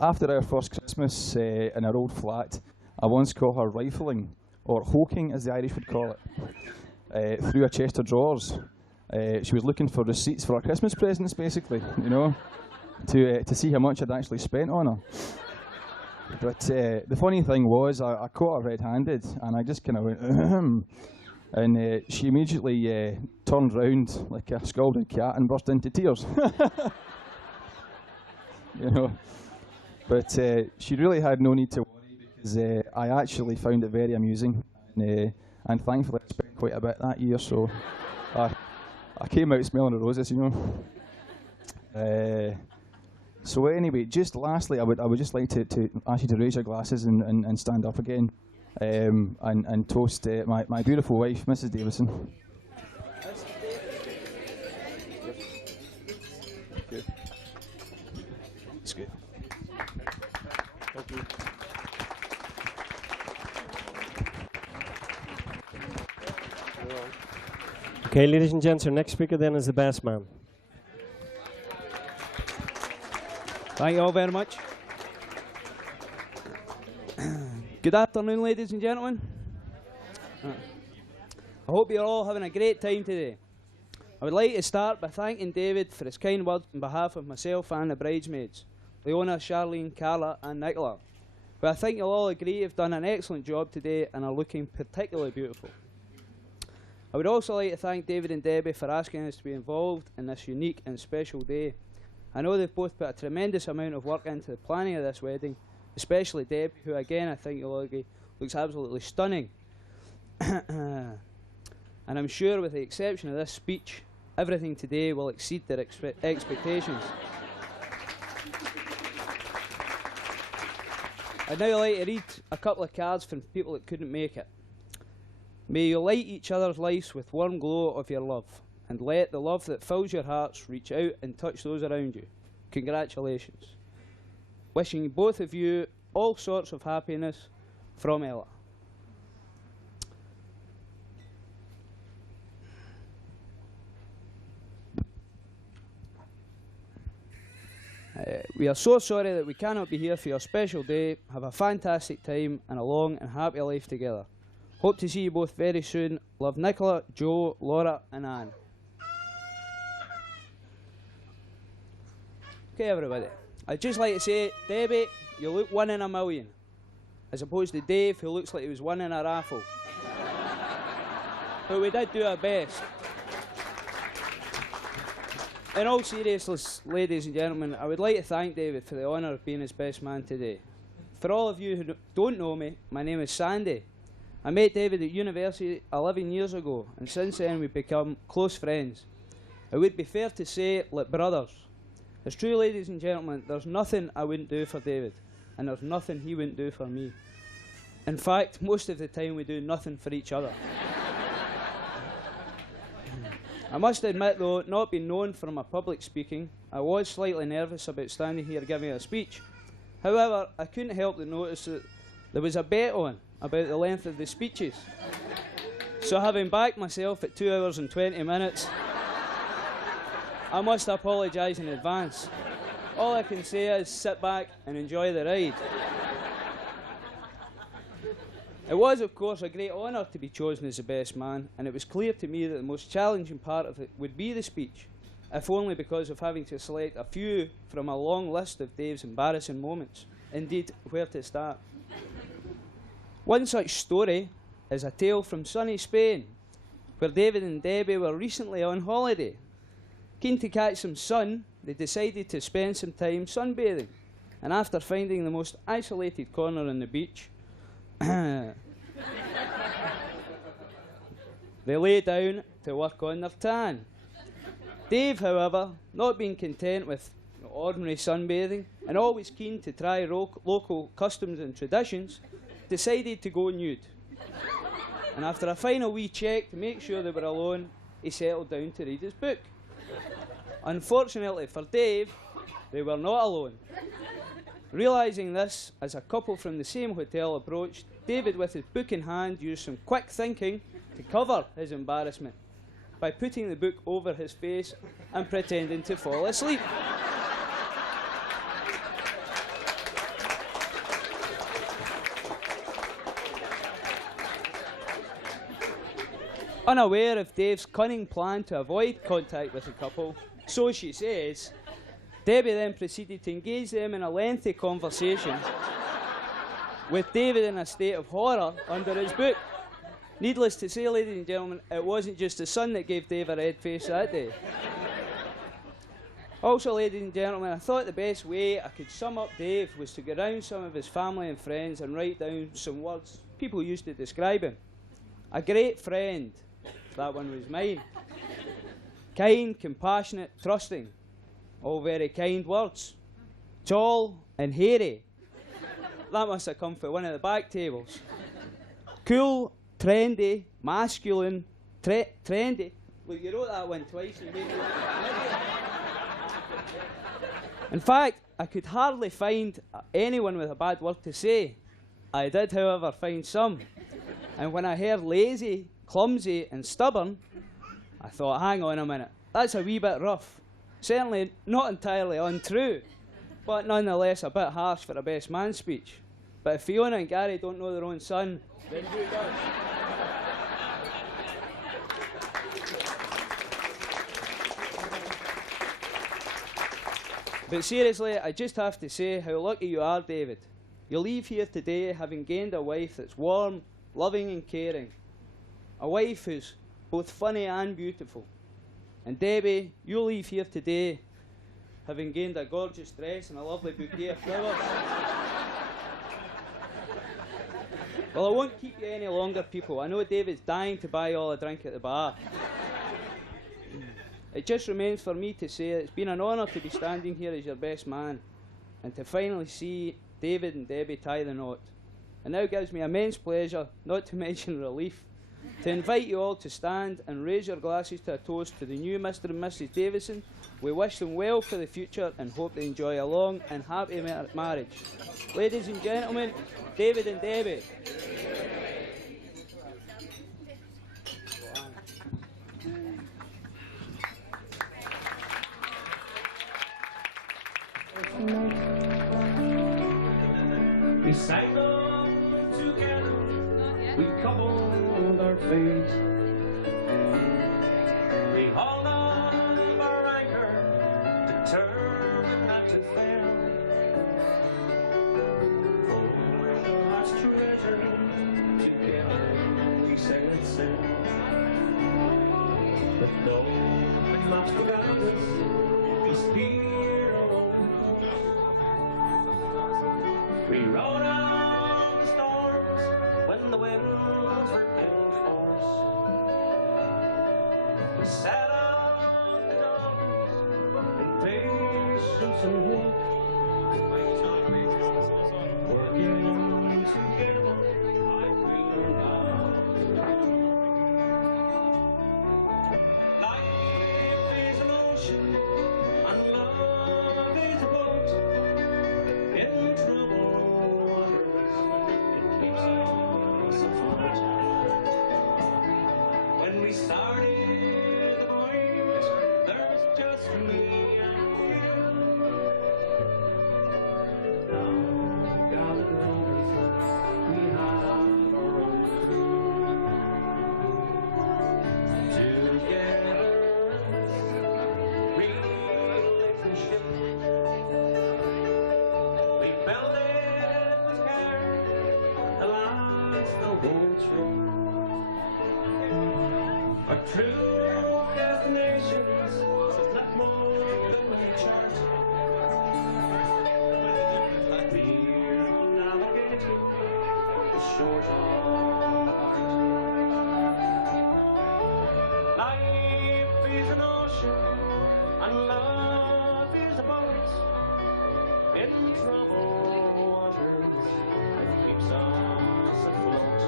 After our first Christmas in our old flat, I once caught her rifling, or hoking as the Irish would call it, through a chest of drawers. She was looking for receipts for her Christmas presents, basically, you know, to see how much I'd actually spent on her. But the funny thing was, I caught her red-handed, and I just kind of went, and she immediately turned round like a scalded cat and burst into tears. You know, but she really had no need to worry, because I actually found it very amusing, and thankfully I spent quite a bit that year, so I came out smelling the roses, you know. So anyway, just lastly, I would just like to ask you to raise your glasses and stand up again, and toast my beautiful wife, Mrs. Davison. Good. It's good. Thank you. Okay, ladies and gents, our next speaker then is the best man. Thank you all very much. Good afternoon, ladies and gentlemen. I hope you're all having a great time today. I would like to start by thanking David for his kind words on behalf of myself and the bridesmaids, Leona, Charlene, Carla and Nicola, who I think you'll all agree have done an excellent job today and are looking particularly beautiful. I would also like to thank David and Debbie for asking us to be involved in this unique and special day. I know they've both put a tremendous amount of work into the planning of this wedding, especially Deb, who again I think you'll agree looks absolutely stunning. And I'm sure with the exception of this speech, everything today will exceed their expectations. I'd now like to read a couple of cards from people that couldn't make it. May you light each other's lives with warm glow of your love, and let the love that fills your hearts reach out and touch those around you. Congratulations. Wishing both of you all sorts of happiness, from Ella. We are so sorry that we cannot be here for your special day. Have a fantastic time and a long and happy life together. Hope to see you both very soon. Love, Nicola, Joe, Laura and Anne. Okay, everybody. I'd just like to say, Debbie, you look 1 in a million, as opposed to Dave, who looks like he was 1 in a raffle. But we did do our best. In all seriousness, ladies and gentlemen, I would like to thank David for the honour of being his best man today. For all of you who don't know me, my name is Sandy. I met David at university 11 years ago, and since then we've become close friends. It would be fair to say, like brothers. It's true, ladies and gentlemen, there's nothing I wouldn't do for David, and there's nothing he wouldn't do for me. In fact, most of the time we do nothing for each other. I must admit, though, not being known for my public speaking, I was slightly nervous about standing here giving a speech. However, I couldn't help but notice that there was a bet on about the length of the speeches. So having backed myself at 2 hours and 20 minutes, I must apologise in advance. All I can say is sit back and enjoy the ride. It was, of course, a great honour to be chosen as the best man, and it was clear to me that the most challenging part of it would be the speech, if only because of having to select a few from a long list of Dave's embarrassing moments. Indeed, where to start? One such story is a tale from sunny Spain, where David and Debbie were recently on holiday. Keen to catch some sun, they decided to spend some time sunbathing, and after finding the most isolated corner on the beach, they lay down to work on their tan. Dave, however, not being content with ordinary sunbathing and always keen to try local customs and traditions, decided to go nude. And after a final wee check to make sure they were alone, he settled down to read his book. Unfortunately for Dave, they were not alone. Realising this, as a couple from the same hotel approached, David, with his book in hand, used some quick thinking to cover his embarrassment by putting the book over his face and pretending to fall asleep. Unaware of Dave's cunning plan to avoid contact with the couple, so she says, Debbie then proceeded to engage them in a lengthy conversation with David in a state of horror under his book. Needless to say, ladies and gentlemen, it wasn't just the sun that gave Dave a red face that day. Also, ladies and gentlemen, I thought the best way I could sum up Dave was to go round some of his family and friends and write down some words people used to describe him. A great friend, that one was mine. Kind, compassionate, trusting, all very kind words. Tall and hairy, that must have come from one of the back tables. Cool, trendy, masculine, trendy. Look, you wrote that one twice. You made me In fact, I could hardly find anyone with a bad word to say. I did, however, find some. And when I heard lazy, clumsy and stubborn, I thought, hang on a minute, that's a wee bit rough. Certainly not entirely untrue, but nonetheless a bit harsh for a best man speech. But if Fiona and Gary don't know their own son, then who does? But seriously, I just have to say how lucky you are, David. You leave here today having gained a wife that's warm, loving and caring. A wife who's both funny and beautiful. And Debbie, you leave here today having gained a gorgeous dress and a lovely bouquet of flowers. Well, I won't keep you any longer, people. I know David's dying to buy all a drink at the bar. It just remains for me to say it's been an honour to be standing here as your best man and to finally see David and Debbie tie the knot. It now gives me immense pleasure, not to mention relief, to invite you all to stand and raise your glasses to a toast to the new Mr. and Mrs. Davison. We wish them well for the future and hope they enjoy a long and happy marriage. Ladies and gentlemen, David and Debbie. We sang on together, we coupled our fate. We hauled up our anchor, determined not to fail. For our lost treasure, together we set sail. But though we lost without us, we steered alone. We rode out the storms when the winds were in force. We sat on the docks in patience and hope, working together like we were bound. Life is an ocean and love is a boat. In trouble waters, it keeps us afloat. When we started the voyage, there was just me and you. Now, gathered round, we have our own crew. Together in this relationship, we built it with care to last the whole trip. Our true destinations is not more than we chart. We're navigating the shores of the heart. Life is an ocean and love is a boat. In troubled waters, it keeps us afloat.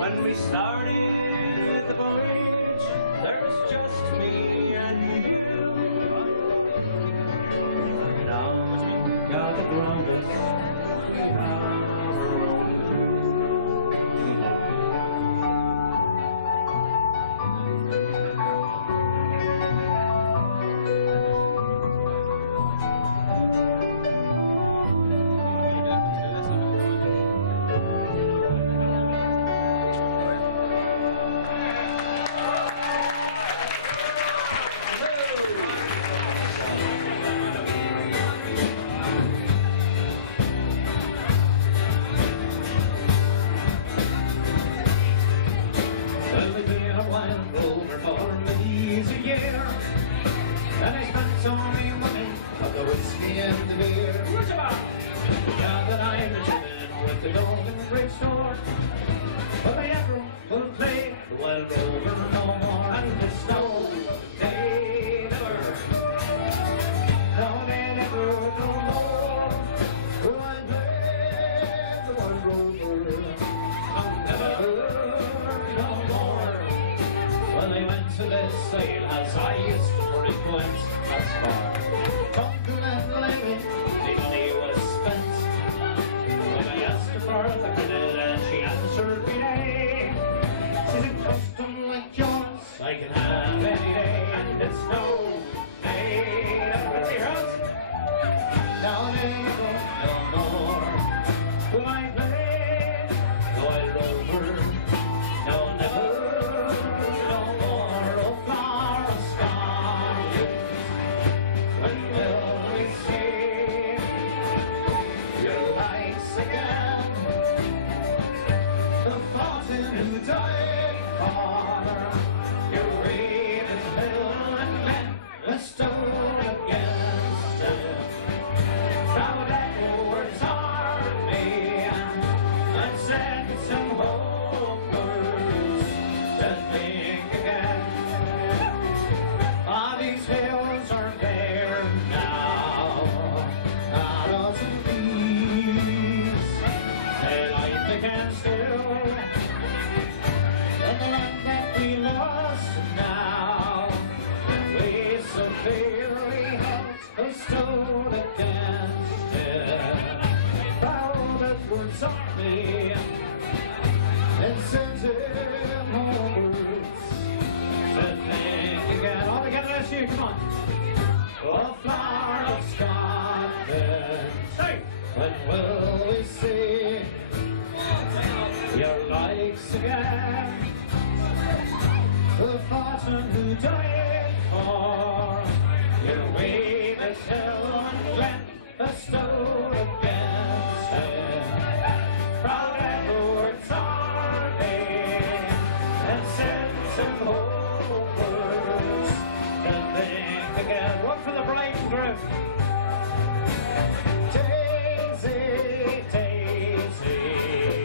When we started the voyage, there was just me and you. Now, gathered round us, we have our own crew. and the beer. Now that I'm returning with the golden brick store, but the April will play the wild over no more, and the snow they never, no they never no more. Will I play the wild rover? I'll never no more. When I went to the sale house, I used to for it went as far. Come and Levy, the money was spent. When I asked her for the credit, and she answered me nay. She's a custom like yours, I can have any day, and it's no day. That's your house. Now they go no more. Will I play the wild rover? No, never, no more. Oh, far Scotland, when will we see your lights again? The fountain who died for your raven hill and men, the stone against it. Proud Edward's army and sent some homewards to think again. Ah, these hills are bare now, out of the leaves. They light the candle, and the land that we lost now, we so clearly held a stone against it. Proud Edward's army and sent him homewards to think again. All together, let's hear, come on. Oh, flower of Scotland, hey, when will we see your likes again? The parson who died for your Weymouth hill and glen, the stone against it. Proud Edward's army and sent him homewards to think again. One for the Brighton group. Daisy, Daisy,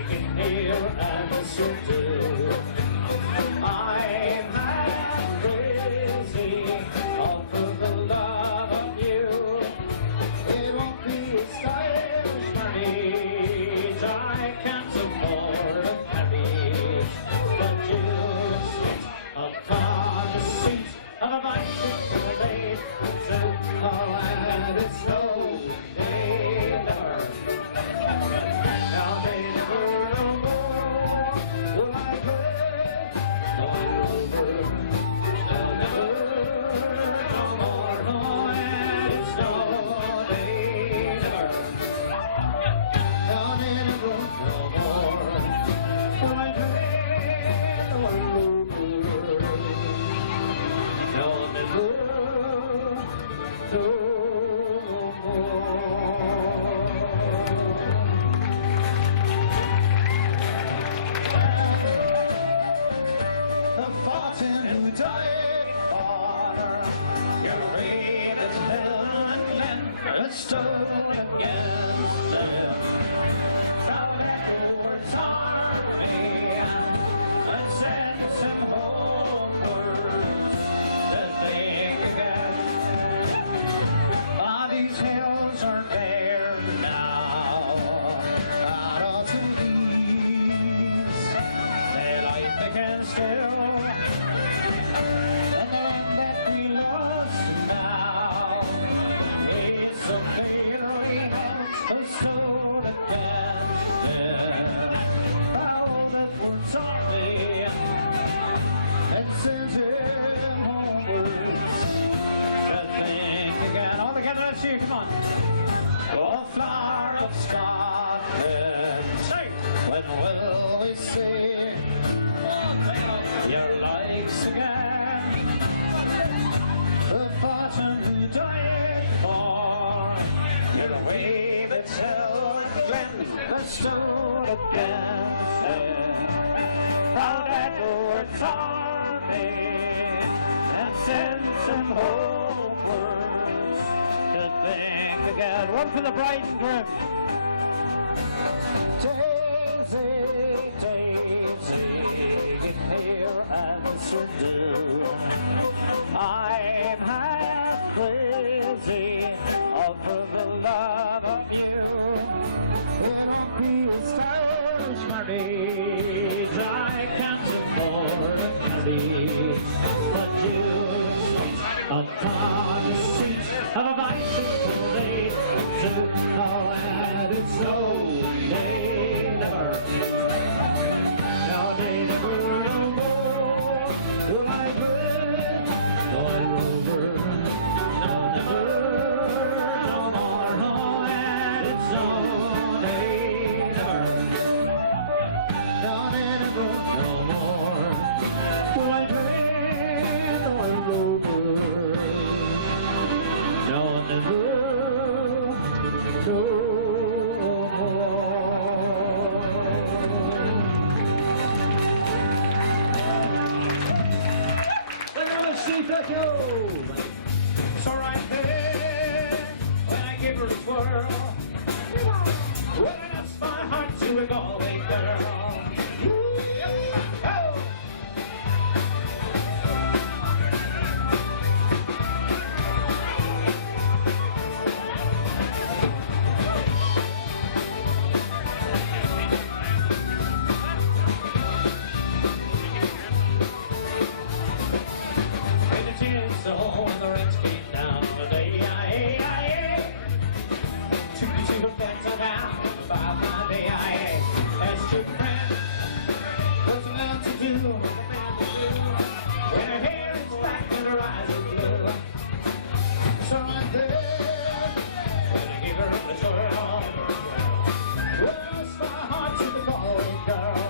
get near and subdue. I'm mad crazy of the love of you. It won't be a stylish marriage, I can't afford a carriage, but you sit upon the seat of a bicycle late to oh, and it's no day never. Now they never no more will I play the wild rover. No, never no more, no, and it's no day never. Now they never no more will I play the wild rover. No, never no more. The fountain who died for your Raven's hill and glen, stood against them. Proud Edward's army and sent some homewards to think again. Ah, these hills are bare now, out of the leaves. They light the candle, and the land that we lost now is so clearly held a stone against it. Proud Edward's army and sent him homewards to think again. All together, let's see, come on. Oh, flower of Scotland, say, when will we see your likes again? The bottom who died for the way that's held glen, the stone against it. Proud Edward's army and sent some homewards to think again. One for the bride and groom. Daisy, Daisy, here answer do. I'm half crazy over the love of you. It'll be a stylish marriage, I can't afford a marriage, but you upon the seat of a bicycle they do all that it's no, they never, no, they never no more will I quit, no, I rover, no, never, no more, no, and it's no, they never, no, they never, no more will I quit, no, I rover. No, never, no more. Another seat, thank you. So right there, when I give her a twirl, when I ask my heart to a Galway girl. So when the rents came down the day I took me to the fence of down about my day asked your friend what's a man to do when her hair is black and her eyes are blue. So I did when I gave her up the twirl, lost my heart to the Galway girl.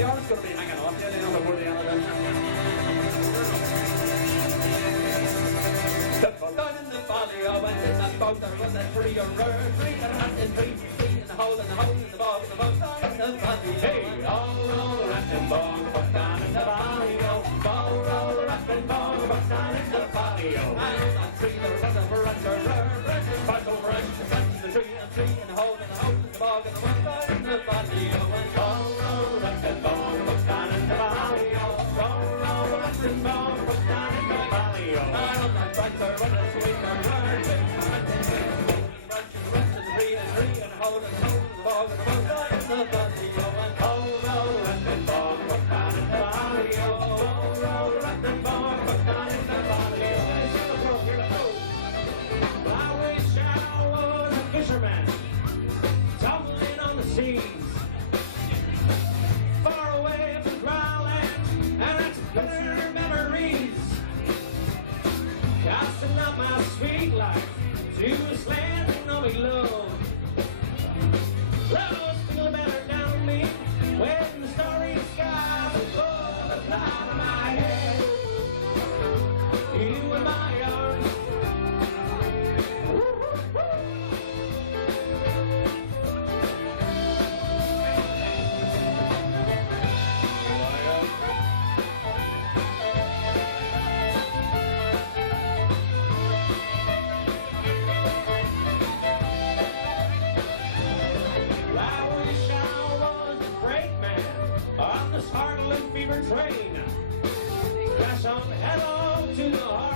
Going to be hanging off here, before the elephant. Down in the valley, I went in that boat, there was that tree, a rare tree, and a hunting tree, in the hole, in the hole, in the bog, in the boat, down in the valley. Hey, all roll the rafting bog, down in the valley, oh, all roll the rafting bog, down in the valley, oh. And that tree, there was a branch, a rare branch, a sparkle branch, the tree, and tree, in the hole, in the hole, in the bog, in the boat, down in the valley, oh, and all roll the rafting bog. Far away from dry land, and it's better trees, casting out my sweet life to the slant of a love. Love still better down on me when the starry skies above the cloud of my head. You in my arms. Fever train, crash on head on to the heart.